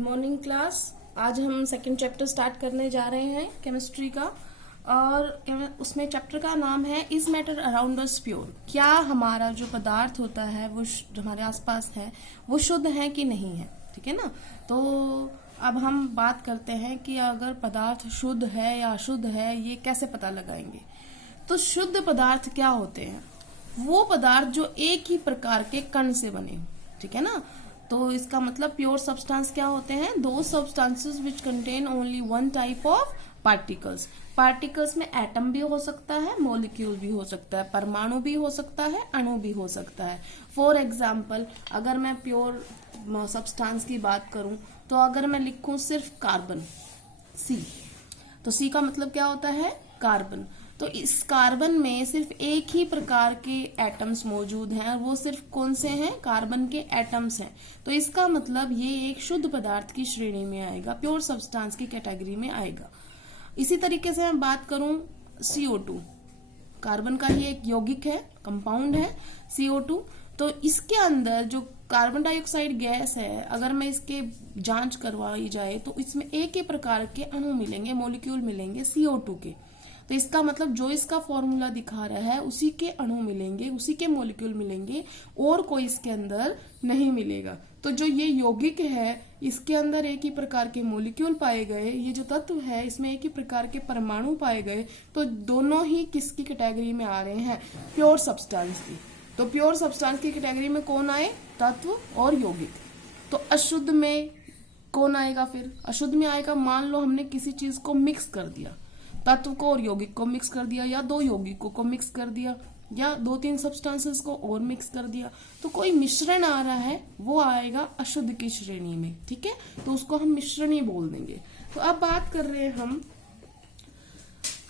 Morning class. आज हम second chapter start करने जा रहे हैं केमिस्ट्री का। और उसमें चैप्टर का नाम है is matter around us pure. क्या हमारा जो पदार्थ होता है वो हमारे आसपास है वो शुद्ध है कि नहीं है। ठीक है ना। तो अब हम बात करते हैं कि अगर पदार्थ शुद्ध है या अशुद्ध है ये कैसे पता लगाएंगे। तो शुद्ध पदार्थ क्या होते हैं? वो पदार्थ जो एक ही प्रकार के कण से बने हो। ठीक है ना। तो इसका मतलब प्योर सब्सटेंस क्या होते हैं? दो substances which contain only one type of particles. Particles में एटम भी हो सकता है, मॉलिक्यूल भी हो सकता है, परमाणु भी हो सकता है, अणु भी हो सकता है। फॉर एग्जाम्पल अगर मैं प्योर सब्सटेंस की बात करूं तो अगर मैं लिखूं सिर्फ कार्बन सी, तो सी का मतलब क्या होता है? कार्बन। तो इस कार्बन में सिर्फ एक ही प्रकार के एटम्स मौजूद हैं और वो सिर्फ कौन से हैं? कार्बन के एटम्स हैं। तो इसका मतलब ये एक शुद्ध पदार्थ की श्रेणी में आएगा, प्योर सब्सटेंस की कैटेगरी में आएगा। इसी तरीके से मैं बात करूं CO2, कार्बन का ही एक यौगिक है, कंपाउंड है CO2। तो इसके अंदर जो कार्बन डाइऑक्साइड गैस है, अगर मैं इसके जांच करवाई जाए तो इसमें एक ही प्रकार के अणु मिलेंगे, मॉलिक्यूल मिलेंगे CO2 के। तो इसका मतलब जो इसका फॉर्मूला दिखा रहा है उसी के अणु मिलेंगे, उसी के मॉलिक्यूल मिलेंगे, और कोई इसके अंदर नहीं मिलेगा। तो जो ये यौगिक है इसके अंदर एक ही प्रकार के मॉलिक्यूल पाए गए, ये जो तत्व है इसमें एक ही प्रकार के परमाणु पाए गए। तो दोनों ही किसकी कैटेगरी में आ रहे हैं? प्योर सब्सटेंस की। तो प्योर सब्सटेंस की कैटेगरी में कौन आए? तत्व और यौगिक। तो अशुद्ध में कौन आएगा? फिर अशुद्ध में आएगा, मान लो हमने किसी चीज को मिक्स कर दिया, तत्व को और यौगिक को मिक्स कर दिया, या दो यौगिकों को मिक्स कर दिया, या दो तीन सब्सटेंसेस को और मिक्स कर दिया, तो कोई मिश्रण आ रहा है वो आएगा अशुद्ध की श्रेणी में। ठीक है, तो उसको हम मिश्रण ही बोल देंगे। तो अब बात कर रहे हैं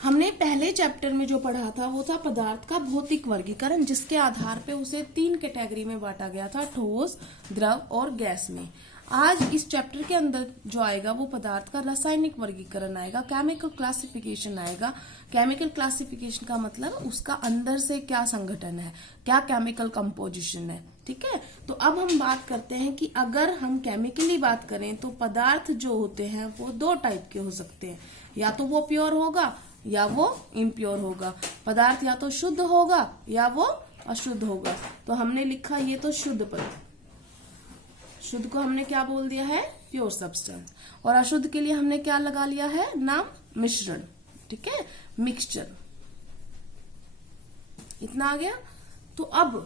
हमने पहले चैप्टर में जो पढ़ा था वो था पदार्थ का भौतिक वर्गीकरण, जिसके आधार पे उसे 3 कैटेगरी में बांटा गया था, ठोस, द्रव और गैस में। आज इस चैप्टर के अंदर जो आएगा वो पदार्थ का रासायनिक वर्गीकरण आएगा, केमिकल क्लासिफिकेशन आएगा। केमिकल क्लासिफिकेशन का मतलब उसका अंदर से क्या संगठन है, क्या केमिकल कंपोजिशन है। ठीक है, तो अब हम बात करते हैं कि अगर हम केमिकली बात करें तो पदार्थ जो होते हैं वो 2 टाइप के हो सकते हैं, या तो वो प्योर होगा या वो इम्प्योर होगा। पदार्थ या तो शुद्ध होगा या वो अशुद्ध होगा। तो हमने लिखा ये तो शुद्ध पदार्थ, शुद्ध को हमने क्या बोल दिया है? Pure substance. और अशुद्ध के लिए हमने क्या लगा लिया है नाम? मिश्रण। ठीक है, मिक्सचर। इतना आ गया। तो अब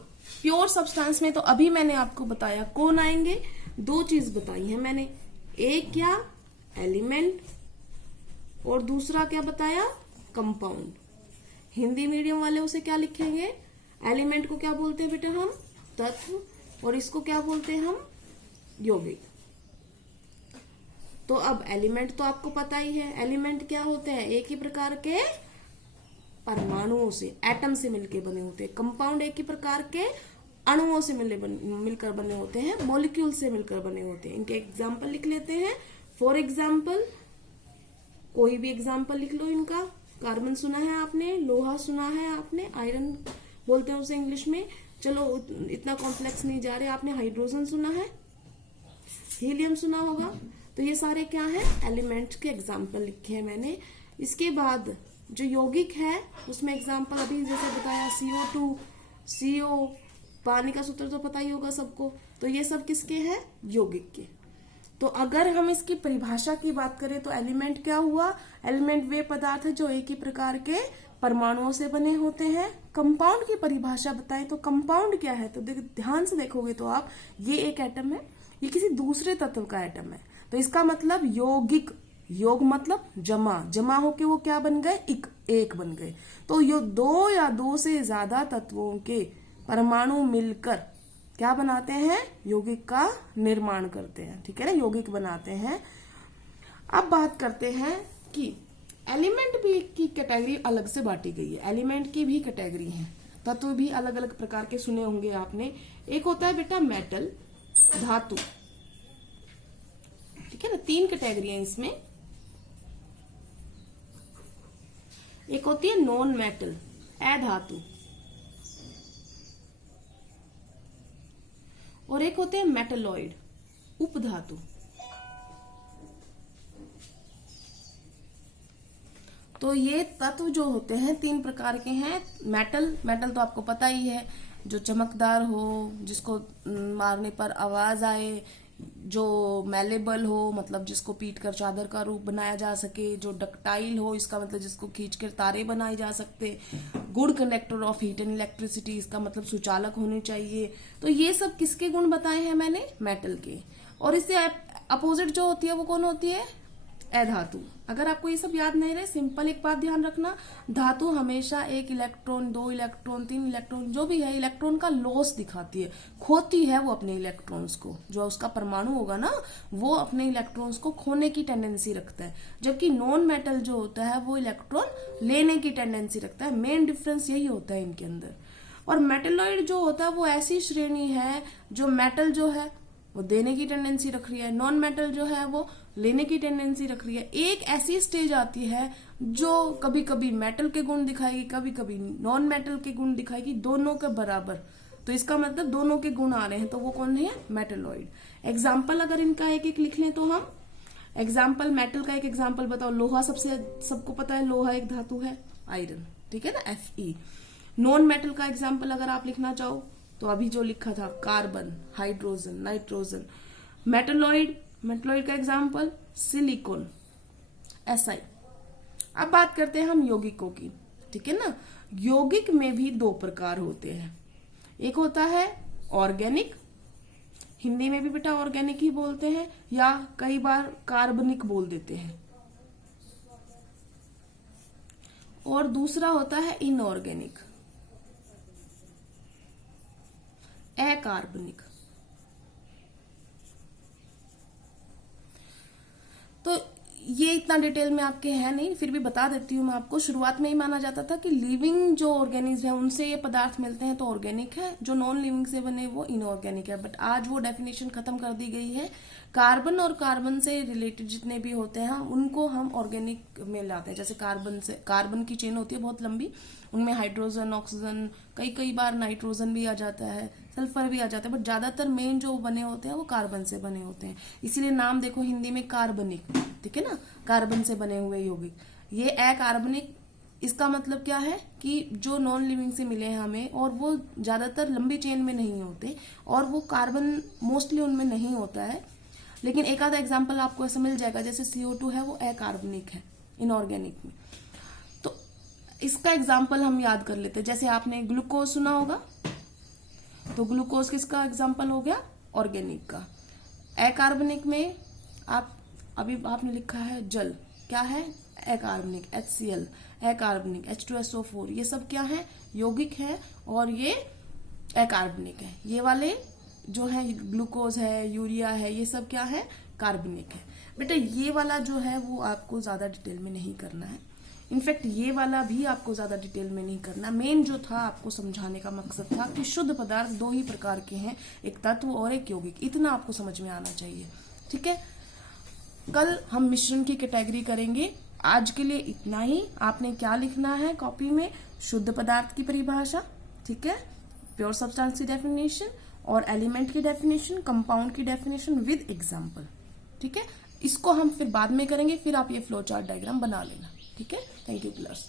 प्योर सब्सटेंस में तो अभी मैंने आपको बताया कौन आएंगे, 2 चीज बताई है मैंने। एक क्या? एलिमेंट, और दूसरा क्या बताया? कंपाउंड। हिंदी मीडियम वाले उसे क्या लिखेंगे? एलिमेंट को क्या बोलते हैं बेटा हम? तत्व। और इसको क्या बोलते हैं हम? यौगिक। तो अब एलिमेंट तो आपको पता ही है, एलिमेंट क्या होते हैं? एक ही प्रकार के परमाणुओं से, एटम से मिलकर बने होते हैं। कंपाउंड एक ही प्रकार के अणुओं से मिलकर बने होते हैं, मॉलिक्यूल से मिलकर बने होते हैं। इनके एग्जाम्पल लिख लेते हैं। फॉर एग्जाम्पल, कोई भी एग्जाम्पल लिख लो इनका। कार्बन सुना है आपने, लोहा सुना है आपने, आयरन बोलते हैं उसे इंग्लिश में। चलो इतना कॉम्प्लेक्स नहीं जा रहे। आपने हाइड्रोजन सुना है, हीलियम सुना होगा। तो ये सारे क्या है? एलिमेंट के एग्जाम्पल लिखे हैं मैंने। इसके बाद जो यौगिक है उसमें एग्जाम्पल अभी जैसे बताया CO2, CO, पानी का सूत्र तो पता ही होगा सबको। तो ये सब किसके हैं? यौगिक के। तो अगर हम इसकी परिभाषा की बात करें तो एलिमेंट क्या हुआ? एलिमेंट वे पदार्थ है जो एक ही प्रकार के परमाणुओं से बने होते हैं। कंपाउंड की परिभाषा बताएं तो कंपाउंड क्या है? तो ध्यान से देखोगे तो आप, ये एक एटम है, ये किसी दूसरे तत्व का एटम है। तो इसका मतलब यौगिक, योग मतलब जमा, जमा होके वो क्या बन गए? एक बन गए। तो ये 2 या 2 से ज्यादा तत्वों के परमाणु मिलकर क्या बनाते हैं? यौगिक का निर्माण करते हैं। ठीक है ना, यौगिक बनाते हैं। अब बात करते हैं कि एलिमेंट भी की कैटेगरी अलग से बांटी गई है। एलिमेंट की भी कैटेगरी है, तत्व भी अलग अलग प्रकार के सुने होंगे आपने। एक होता है बेटा मेटल, धातु। ठीक है ना, 3 कैटेगरी है इसमें। एक होती है नॉन मेटल, अधातु, और एक होते हैं मेटलॉइड, उपधातु। तो ये तत्व जो होते हैं 3 प्रकार के हैं। मेटल तो आपको पता ही है, जो चमकदार हो, जिसको मारने पर आवाज आए, जो मैलेबल हो, मतलब जिसको पीट कर चादर का रूप बनाया जा सके, जो डक्टाइल हो, इसका मतलब जिसको खींचकर तारे बनाए जा सकते, good conductor of heat and electricity, इसका मतलब सुचालक होने चाहिए। तो ये सब किसके गुण बताए हैं मैंने? मेटल के। और इससे अपोजिट जो होती है वो कौन होती है? अधातु। अगर आपको ये सब याद नहीं रहे, सिंपल एक बात ध्यान रखना, धातु हमेशा 1 इलेक्ट्रॉन, 2 इलेक्ट्रॉन, 3 इलेक्ट्रॉन, जो भी है इलेक्ट्रॉन का लॉस दिखाती है, खोती है वो अपने इलेक्ट्रॉन्स को। जो उसका परमाणु होगा ना, वो अपने इलेक्ट्रॉन्स को खोने की टेंडेंसी रखता है, जबकि नॉन मेटल जो होता है वो इलेक्ट्रॉन लेने की टेंडेंसी रखता है। मेन डिफरेंस यही होता है इनके अंदर। और मेटेलॉइड जो होता है वो ऐसी श्रेणी है जो मेटल जो है वो देने की टेंडेंसी रख रही है, नॉन मेटल जो है वो लेने की टेंडेंसी रख रही है। एक ऐसी स्टेज आती है जो कभी कभी मेटल के गुण दिखाएगी, कभी कभी नॉन मेटल के गुण दिखाएगी, दोनों के बराबर। तो इसका मतलब दोनों के गुण आ रहे हैं, तो वो कौन है? मेटेलॉइड। एग्जाम्पल अगर इनका एक एक लिख लें तो हम एग्जाम्पल, मेटल का एक एग्जाम्पल बताओ। लोहा सबको पता है, लोहा एक धातु है, आयरन, ठीक है ना, Fe। नॉन मेटल का एग्जाम्पल अगर आप लिखना चाहो तो अभी जो लिखा था, कार्बन, हाइड्रोजन, नाइट्रोजन। मेटलॉइड का एग्जाम्पल सिलिकॉन, Si। अब बात करते हैं हम यौगिकों की, ठीक है ना। यौगिक में भी 2 प्रकार होते हैं। एक होता है ऑर्गेनिक, हिंदी में भी बेटा ऑर्गेनिक ही बोलते हैं, या कई बार कार्बनिक बोल देते हैं। और दूसरा होता है इनऑर्गेनिक, अकार्बनिक। तो ये इतना डिटेल में आपके है नहीं, फिर भी बता देती हूँ मैं आपको। शुरुआत में ही माना जाता था कि लिविंग जो ऑर्गेनिज्म है उनसे ये पदार्थ मिलते हैं तो ऑर्गेनिक है, जो नॉन लिविंग से बने वो इनऑर्गेनिक है। बट आज वो डेफिनेशन खत्म कर दी गई है। कार्बन और कार्बन से रिलेटेड जितने भी होते हैं उनको हम ऑर्गेनिक में लाते हैं। जैसे कार्बन की चेन होती है बहुत लंबी, उनमें हाइड्रोजन, ऑक्सीजन, कई बार नाइट्रोजन भी आ जाता है, सल्फर भी आ जाता है, बट ज्यादातर मेन जो बने होते हैं वो कार्बन से बने होते हैं। इसीलिए नाम देखो हिंदी में कार्बनिक, ठीक है ना, कार्बन से बने हुए यौगिक। ये अकार्बनिक, इसका मतलब क्या है कि जो नॉन लिविंग से मिले हैं हमें, और वो ज्यादातर लंबी चेन में नहीं होते, और वो कार्बन मोस्टली उनमें नहीं होता है। लेकिन एक आधा एग्जाम्पल आपको ऐसा मिल जाएगा, जैसे CO2 है वो अकार्बनिक है, इनऑर्गेनिक में। तो इसका एग्जाम्पल हम याद कर लेते हैं। जैसे आपने ग्लूकोज सुना होगा, तो ग्लूकोज किसका एग्जाम्पल हो गया? ऑर्गेनिक का। अकार्बनिक में अभी आपने लिखा है जल, क्या है? अकार्बनिक, HCl, अकार्बनिक, H2SO4, ये सब क्या है? यौगिक है, और ये अकार्बनिक है। ये वाले जो है ग्लूकोज है, यूरिया है, ये सब क्या है? कार्बनिक है। बेटा ये वाला जो है वो आपको ज्यादा डिटेल में नहीं करना है। इनफैक्ट ये वाला भी आपको ज्यादा डिटेल में नहीं करना। मेन जो था आपको समझाने का मकसद था कि शुद्ध पदार्थ 2 ही प्रकार के हैं, एक तत्व और एक यौगिक। इतना आपको समझ में आना चाहिए, ठीक है। कल हम मिश्रण की कैटेगरी करेंगे। आज के लिए इतना ही। आपने क्या लिखना है कॉपी में? शुद्ध पदार्थ की परिभाषा, ठीक है, प्योर सब्सटेंस की डेफिनेशन, और एलिमेंट की डेफिनेशन, कंपाउंड की डेफिनेशन विद एग्जाम्पल, ठीक है। इसको हम फिर बाद में करेंगे, फिर आप ये फ्लो चार्ट डायग्राम बना लेना, ठीक है। Thank you class.